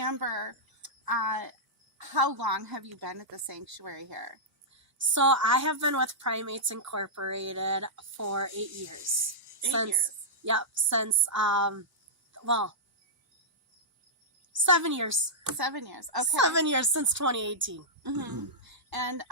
Amber, how long have you been at the sanctuary here? So I have been with Primates Incorporated for 8 years. 8 years? Yep, since, 7 years. 7 years, okay. 7 years since 2018. Mm-hmm. And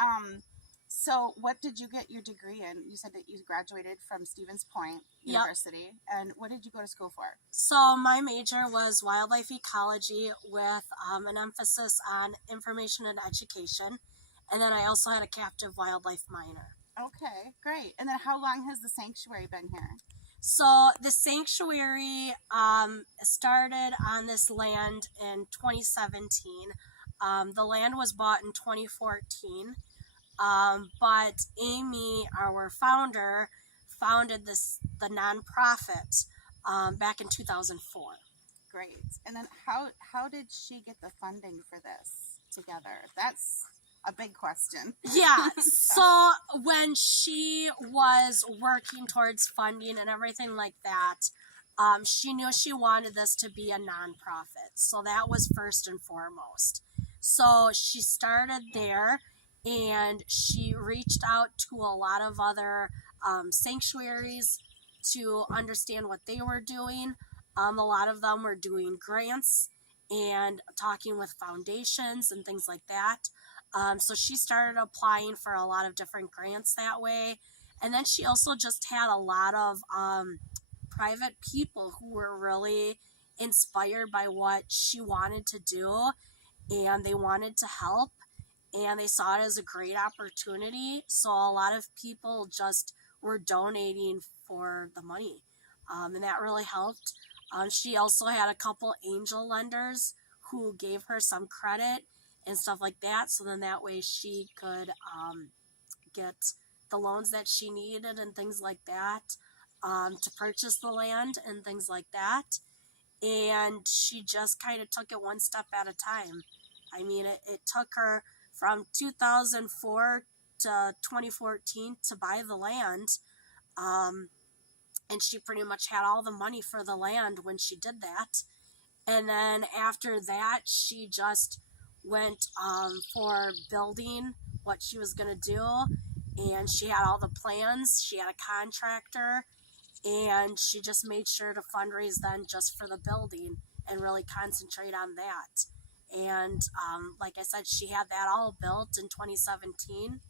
so what did you get your degree in? You said that you graduated from Stevens Point University. Yep. And what did you go to school for? So my major was wildlife ecology with an emphasis on information and education. And then I also had a captive wildlife minor. Okay, great. And then how long has the sanctuary been here? So the sanctuary started on this land in 2017. The land was bought in 2014. But Amy, our founder, founded the nonprofit back in 2004. Great. And then how did she get the funding for this together? That's a big question. Yeah. So when she was working towards funding and everything like that, she knew she wanted this to be a nonprofit. So that was first and foremost. So she started there, and she reached out to a lot of other sanctuaries to understand what they were doing. A lot of them were doing grants and talking with foundations and things like that. So she started applying for a lot of different grants that way. And then she also just had a lot of private people who were really inspired by what she wanted to do, and they wanted to help, and they saw it as a great opportunity. So a lot of people just were donating for the money, and that really helped. She also had a couple angel lenders who gave her some credit and stuff like that, so then that way she could get the loans that she needed and things like that, to purchase the land and things like that. And she just kind of took it one step at a time. I mean, it took her from 2004 to 2014 to buy the land, and she pretty much had all the money for the land when she did that. And then after that, she just went for building what she was going to do, and she had all the plans. She had a contractor, and she just made sure to fundraise then just for the building and really concentrate on that. And like I said, she had that all built in 2017,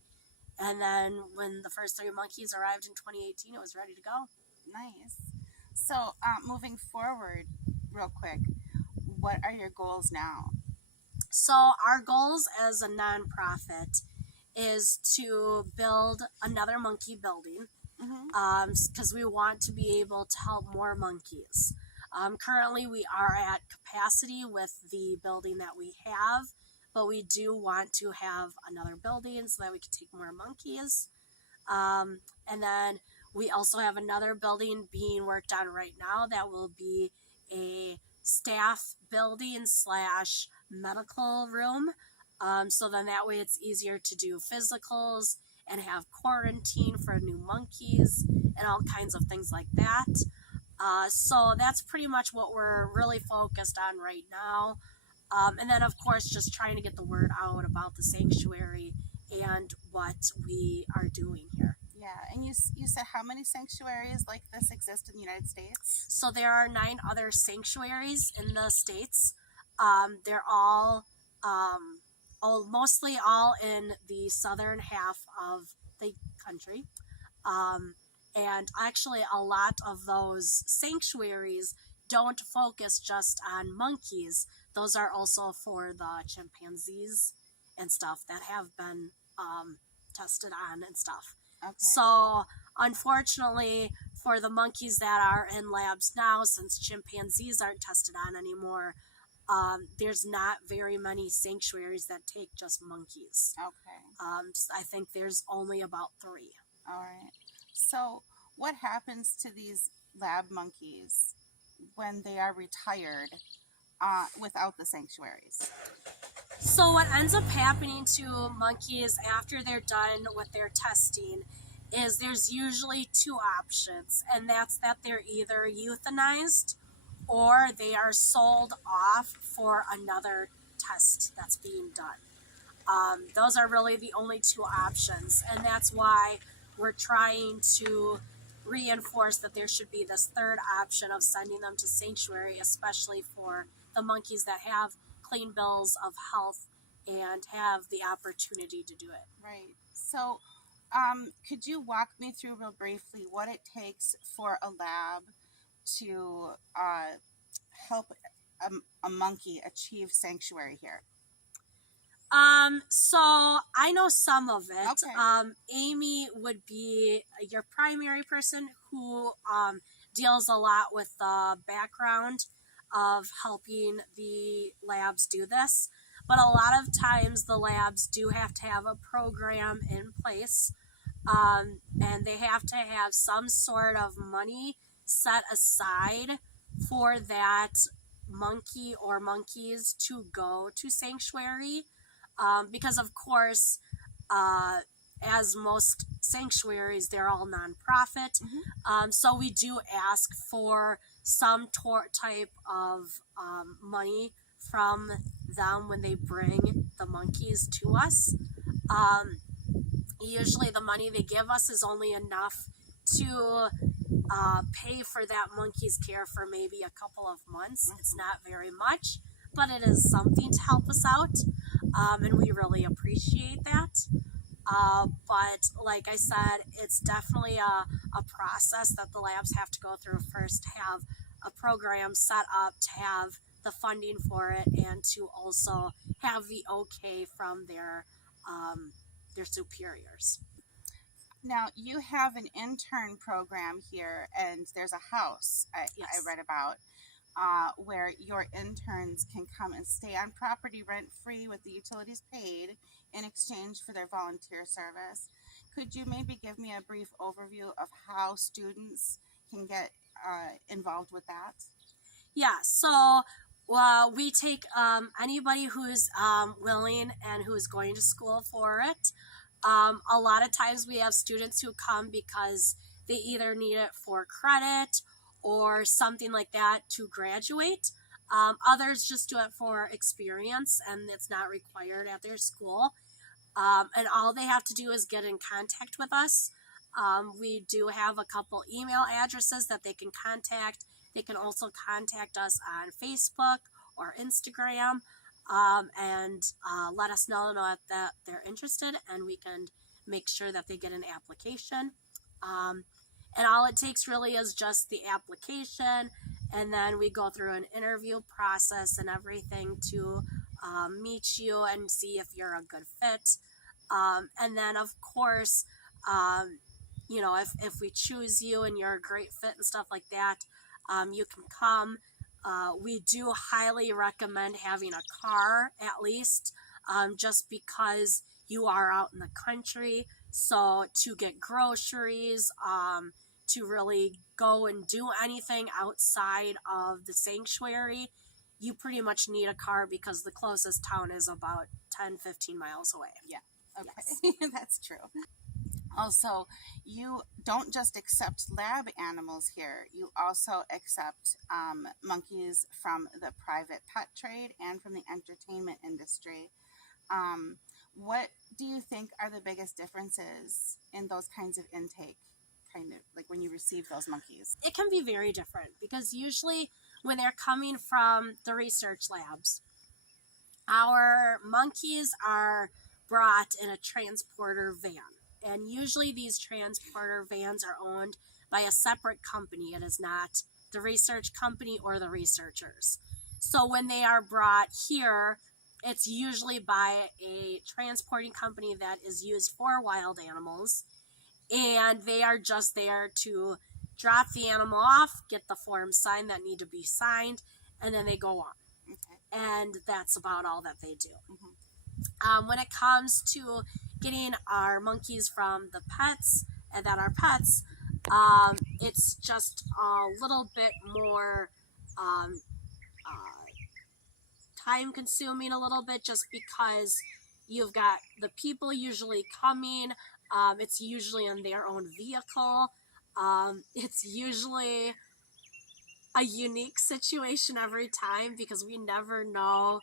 and then when the first 3 monkeys arrived in 2018, it was ready to go. Nice. So moving forward real quick, what are your goals now? So our goals as a nonprofit is to build another monkey building, because we want to be able to help more monkeys. Currently we are at capacity with the building that we have, but we do want to have another building so that we can take more monkeys. And then we also have another building being worked on right now that will be a staff building / medical room. So then that way it's easier to do physicals and have quarantine for new monkeys and all kinds of things like that. So that's pretty much what we're really focused on right now. And then, of course, just trying to get the word out about the sanctuary and what we are doing here. Yeah, and you said how many sanctuaries like this exist in the United States? So there are 9 other sanctuaries in the States. They're all mostly all in the southern half of the country. And actually a lot of those sanctuaries don't focus just on monkeys. Those are also for the chimpanzees and stuff that have been tested on and stuff. Okay. So unfortunately for the monkeys that are in labs now, since chimpanzees aren't tested on anymore, there's not very many sanctuaries that take just monkeys. Okay. I think there's only about 3. All right. So what happens to these lab monkeys when they are retired without the sanctuaries? So what ends up happening to monkeys after they're done with their testing is there's usually 2 options, and that's that they're either euthanized or they are sold off for another test that's being done. Those are really the only two options, and that's why we're trying to reinforce that there should be this third option of sending them to sanctuary, especially for the monkeys that have clean bills of health and have the opportunity to do it. Right. So, could you walk me through real briefly what it takes for a lab to help a monkey achieve sanctuary here? So I know some of it. Okay. Amy would be your primary person who deals a lot with the background of helping the labs do this. But a lot of times the labs do have to have a program in place, and they have to have some sort of money set aside for that monkey or monkeys to go to sanctuary. Because of course, as most sanctuaries, they're all nonprofit. So we do ask for some type of money from them when they bring the monkeys to us. Usually the money they give us is only enough to pay for that monkey's care for maybe a couple of months. It's not very much, but it is something to help us out, and we really appreciate that. But like I said, it's definitely a process that the labs have to go through first, to have a program set up, to have the funding for it, and to also have the okay from their superiors. Now, you have an intern program here, and there's a house I Yes. read about where your interns can come and stay on property rent-free with the utilities paid in exchange for their volunteer service. Could you maybe give me a brief overview of how students can get involved with that? Yeah, so we take anybody who's willing and who is going to school for it. A lot of times we have students who come because they either need it for credit or something like that to graduate. Others just do it for experience, and it's not required at their school. And all they have to do is get in contact with us. We do have a couple email addresses that they can contact. They can also contact us on Facebook or Instagram, and let us know that they're interested, and we can make sure that they get an application. And all it takes really is just the application, and then we go through an interview process and everything to meet you and see if you're a good fit. And then, of course, if we choose you and you're a great fit and stuff like that, you can come. We do highly recommend having a car at least, just because you are out in the country. So to get groceries, to really go and do anything outside of the sanctuary, you pretty much need a car because the closest town is about 10-15 miles away. Yeah. Okay. Yes. That's true. Also, you don't just accept lab animals here. You also accept monkeys from the private pet trade and from the entertainment industry. What do you think are the biggest differences in those kinds of intake, kind of like when you receive those monkeys? It can be very different because usually when they're coming from the research labs, our monkeys are brought in a transporter van. And usually these transporter vans are owned by a separate company. It is not the research company or the researchers. So when they are brought here, it's usually by a transporting company that is used for wild animals. And they are just there to drop the animal off, get the forms signed that need to be signed, and then they go on. Okay. And that's about all that they do. Mm-hmm. When it comes to getting our monkeys from the pets and that are pets, it's just a little bit more time consuming a little bit, just because you've got the people usually coming. It's usually on their own vehicle. It's usually a unique situation every time because we never know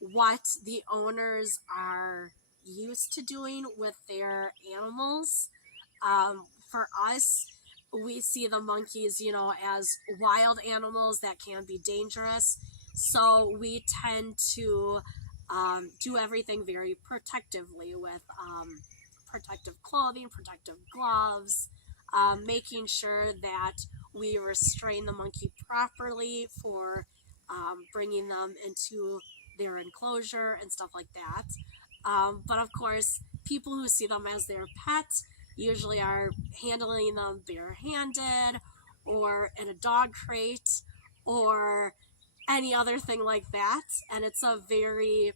what the owners are used to doing with their animals. For us, we see the monkeys, as wild animals that can be dangerous. So we tend to do everything very protectively with protective clothing, protective gloves, making sure that we restrain the monkey properly for bringing them into their enclosure and stuff like that. But of course, people who see them as their pet usually are handling them barehanded or in a dog crate or any other thing like that. And it's a very,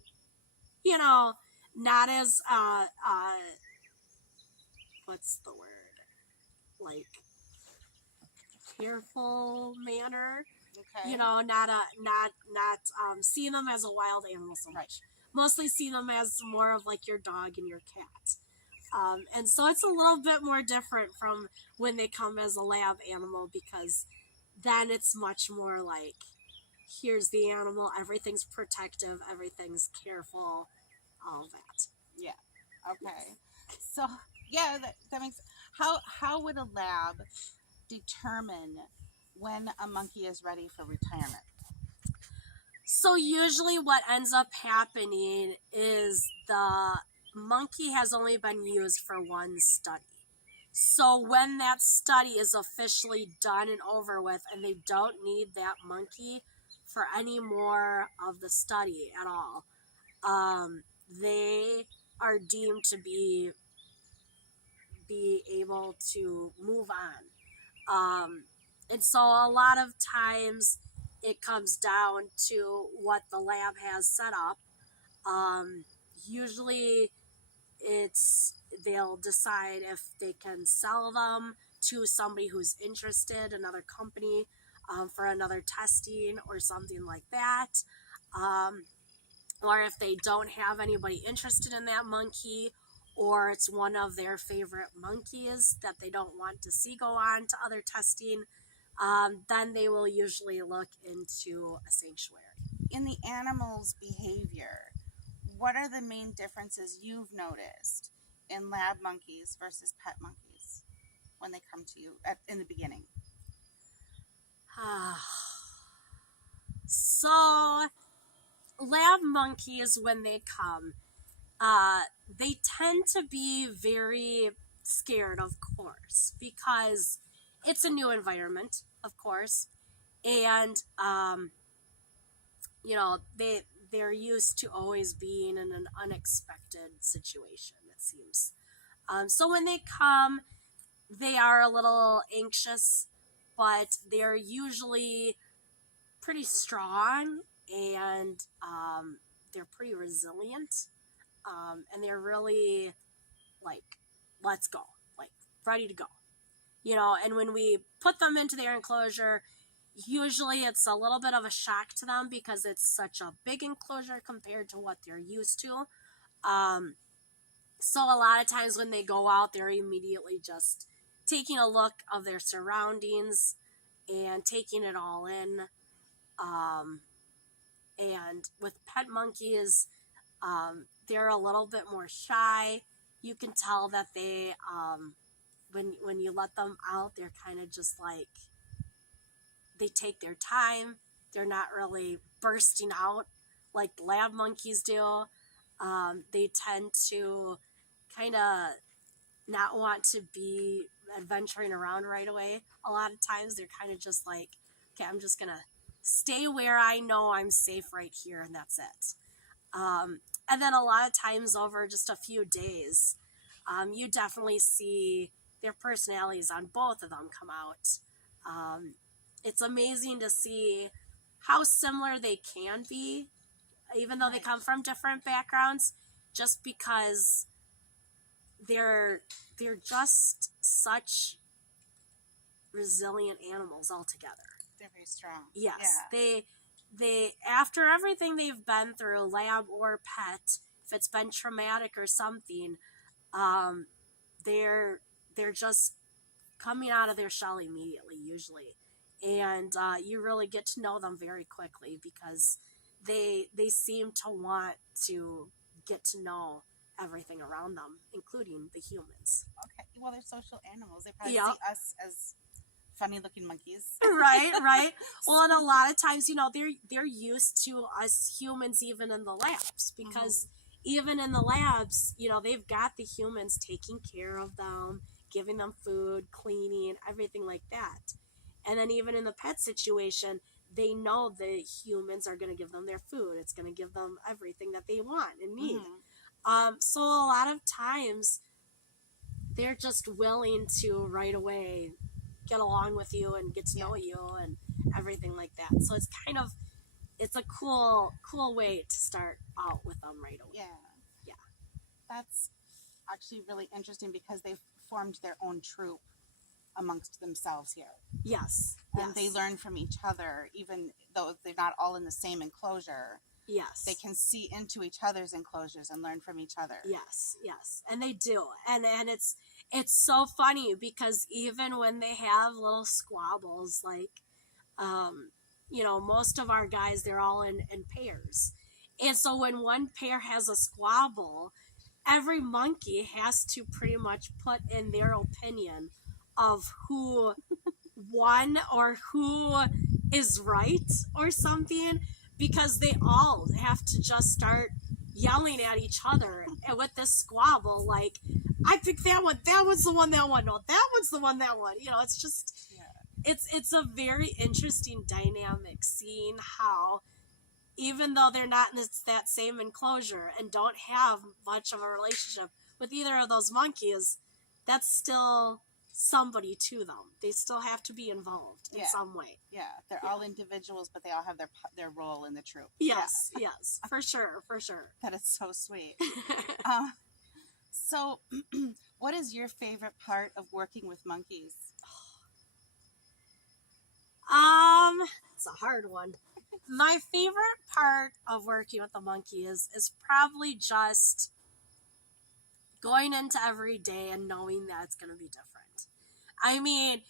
not as, what's the word? Like, careful manner. Okay. Not seeing them as a wild animal so much. Right. Mostly see them as more of like your dog and your cat. And so it's a little bit more different from when they come as a lab animal because then it's much more like, here's the animal, everything's protective, everything's careful, all of that. Yeah. Okay. So yeah, that makes. How would a lab determine when a monkey is ready for retirement? So usually what ends up happening is the monkey has only been used for one study. So when that study is officially done and over with and they don't need that monkey for any more of the study at all, they are deemed to be able to move on. And so a lot of times it comes down to what the lab has set up. Usually they'll decide if they can sell them to somebody who's interested, another company, for another testing or something like that. Or if they don't have anybody interested in that monkey, or it's one of their favorite monkeys that they don't want to see go on to other testing, then they will usually look into a sanctuary. In the animal's behavior, what are the main differences you've noticed in lab monkeys versus pet monkeys when they come to you in the beginning? So, lab monkeys, when they come, they tend to be very scared, of course, because it's a new environment, of course, and they're used to always being in an unexpected situation, it seems. So when they come, they are a little anxious, but they're usually pretty strong and they're pretty resilient. And they're really like, let's go, like ready to go. And when we put them into their enclosure, usually it's a little bit of a shock to them because it's such a big enclosure compared to what they're used to. So a lot of times when they go out, they're immediately just taking a look of their surroundings and taking it all in. And with pet monkeys, they're a little bit more shy. You can tell that they, when you let them out, they're kind of just like, they take their time. They're not really bursting out like lab monkeys do. They tend to kind of not want to be adventuring around right away. A lot of times they're kind of just like, okay, I'm just going to stay where I know I'm safe right here, and that's it. And then a lot of times over just a few days, you definitely see their personalities on both of them come out. It's amazing to see how similar they can be, even though they come from different backgrounds, just because they're just such resilient animals altogether. They're very strong. Yes, Yeah. they after everything they've been through, lab or pet, if it's been traumatic or something, they're just coming out of their shell immediately usually, and you really get to know them very quickly because they seem to want to get to know everything around them, including the humans. Okay. Well, they're social animals. They probably Yep. see us as funny looking monkeys. Right. Well, and a lot of times, they're used to us humans even in the labs because even in the labs, they've got the humans taking care of them, giving them food, cleaning, everything like that. And then even in the pet situation, they know the humans are going to give them their food. It's going to give them everything that they want and need. So a lot of times they're just willing to right away get along with you and get to know you and everything like that. So it's a cool way to start out with them right away. Yeah. That's actually really interesting because they've formed their own troop amongst themselves here. Yes. And they learn from each other, even though they're not all in the same enclosure. Yes. They can see into each other's enclosures and learn from each other. Yes. And they do. And it's so funny because even when they have little squabbles, like, most of our guys, they're all in pairs. And so when one pair has a squabble, every monkey has to pretty much put in their opinion of who won or who is right or something, because they all have to just start yelling at each other and with this squabble, like, I picked that one, that one's the one that won, no, that one's the one that won. It's just it's a very interesting dynamic seeing how, even though they're not in that same enclosure and don't have much of a relationship with either of those monkeys, that's still somebody to them. They still have to be involved in some way. Yeah, they're all individuals, but they all have their role in the troop. Yes, for sure. That is so sweet. So, what is your favorite part of working with monkeys? It's a hard one. My favorite part of working with the monkey is probably just going into every day and knowing that it's going to be different. I mean,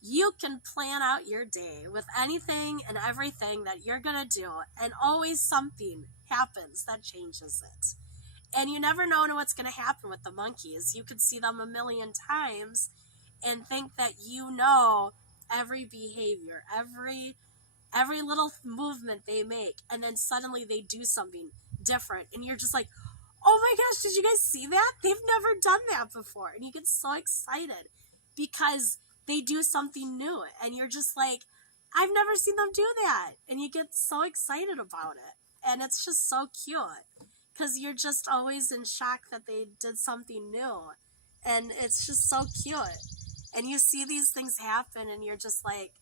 you can plan out your day with anything and everything that you're going to do, and always something happens that changes it. And you never know what's going to happen with the monkeys. You could see them a million times and think that every behavior, every little movement they make, and then suddenly they do something different, and you're just like, oh my gosh, did you guys see that? They've never done that before. And you get so excited because they do something new, and you're just like, I've never seen them do that. And you get so excited about it, and it's just so cute because you're just always in shock that they did something new, and it's just so cute. And you see these things happen, and you're just like,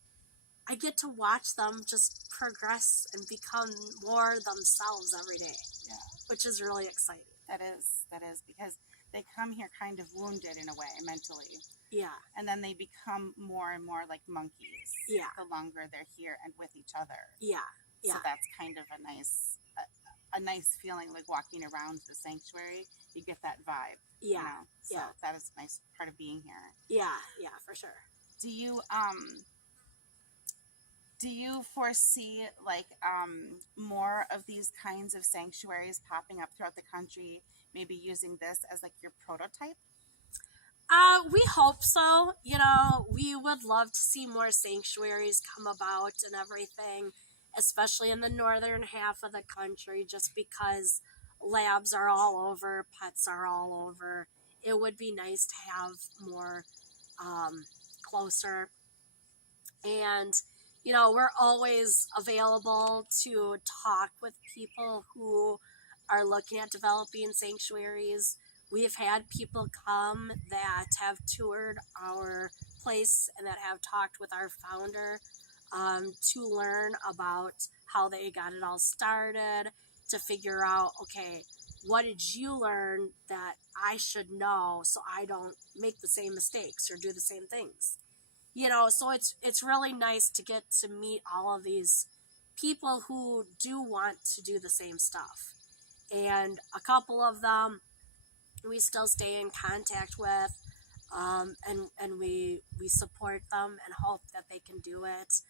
I get to watch them just progress and become more themselves every day. Yeah. Which is really exciting. That is, because they come here kind of wounded in a way, mentally. Yeah. And then they become more and more like monkeys. Yeah. The longer they're here and with each other. Yeah. So that's kind of a nice feeling, like walking around the sanctuary. You get that vibe. Yeah. So that is a nice part of being here. Yeah, for sure. Do you foresee like more of these kinds of sanctuaries popping up throughout the country, maybe using this as like your prototype? We hope so. We would love to see more sanctuaries come about and everything, especially in the northern half of the country, just because labs are all over, pets are all over. It would be nice to have more closer. And we're always available to talk with people who are looking at developing sanctuaries. We've had people come that have toured our place and that have talked with our founder to learn about how they got it all started, to figure out, okay, what did you learn that I should know so I don't make the same mistakes or do the same things? So it's really nice to get to meet all of these people who do want to do the same stuff. And a couple of them we still stay in contact with. and we support them and hope that they can do it.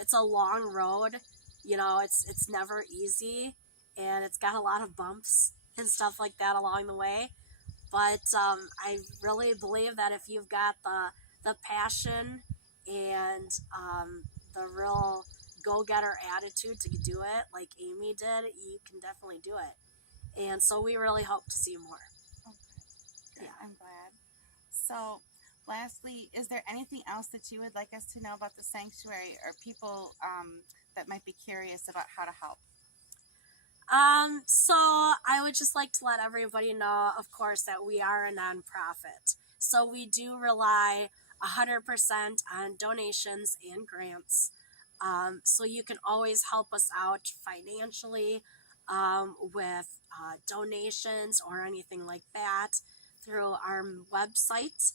It's a long road, you know. It's never easy, and it's got a lot of bumps and stuff like that along the way. But I really believe that if you've got the passion and the real go-getter attitude to do it, like Amy did, you can definitely do it. And so we really hope to see more. Okay. Yeah, I'm glad. So, lastly, is there anything else that you would like us to know about the sanctuary, or people that might be curious about how to help? So I would just like to let everybody know, of course, that we are a nonprofit. So we do rely 100% on donations and grants. So you can always help us out financially with donations or anything like that through our website.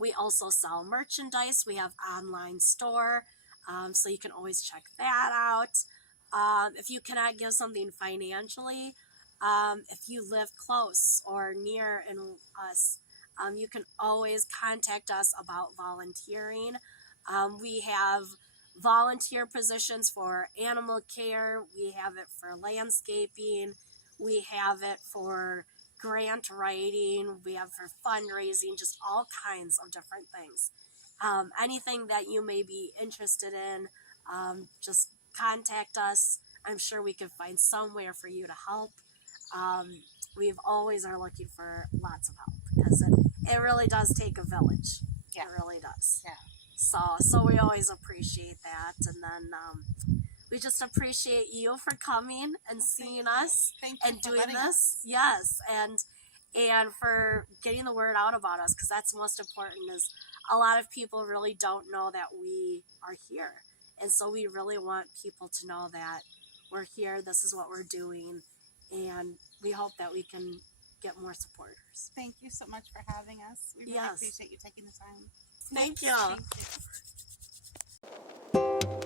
We also sell merchandise. We have online store, so you can always check that out. If you cannot give something financially, if you live close or near in us, you can always contact us about volunteering. We have volunteer positions for animal care. We have it for landscaping. We have it for grant writing. We have for fundraising, just all kinds of different things. Anything that you may be interested in, just contact us. I'm sure we can find somewhere for you to help. We've always are looking for lots of help because it really does take a village. Yeah. It really does. Yeah. So we always appreciate that. And then we just appreciate you for coming and seeing us and doing this. Yes. And for getting the word out about us, because that's most important. Is a lot of people really don't know that we are here. And so we really want people to know that we're here, this is what we're doing, and we hope that we can get more supporters. Thank you so much for having us. We really appreciate you taking the time. Thank you. Thank you.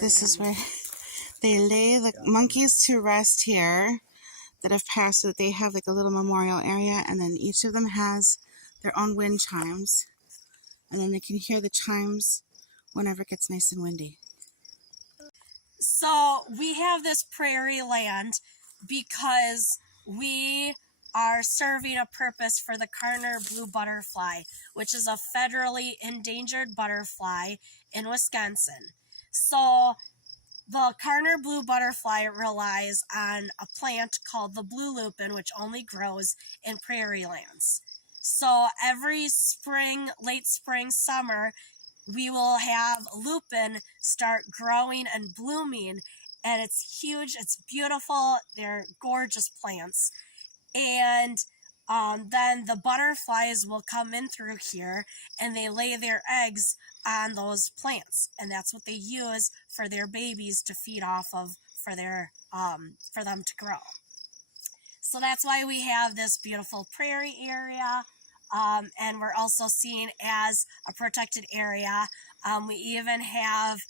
This is where they lay the monkeys to rest here that have passed. So they have like a little memorial area, and then each of them has their own wind chimes, and then they can hear the chimes whenever it gets nice and windy. So we have this prairie land because we are serving a purpose for the Karner blue butterfly, which is a federally endangered butterfly in Wisconsin. So the Karner blue butterfly relies on a plant called the blue lupin, which only grows in prairie lands. So every spring, late spring, summer, we will have lupin start growing and blooming, and it's huge, it's beautiful, they're gorgeous plants. And then the butterflies will come in through here and they lay their eggs on those plants, and that's what they use for their babies to feed off of for them to grow. So that's why we have this beautiful prairie area, and we're also seen as a protected area. We even have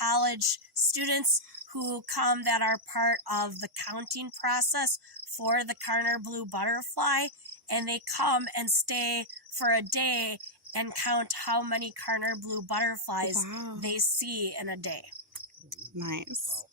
college students who come that are part of the counting process for the Karner blue butterfly, and they come and stay for a day and count how many Karner blue butterflies they see in a day. Nice.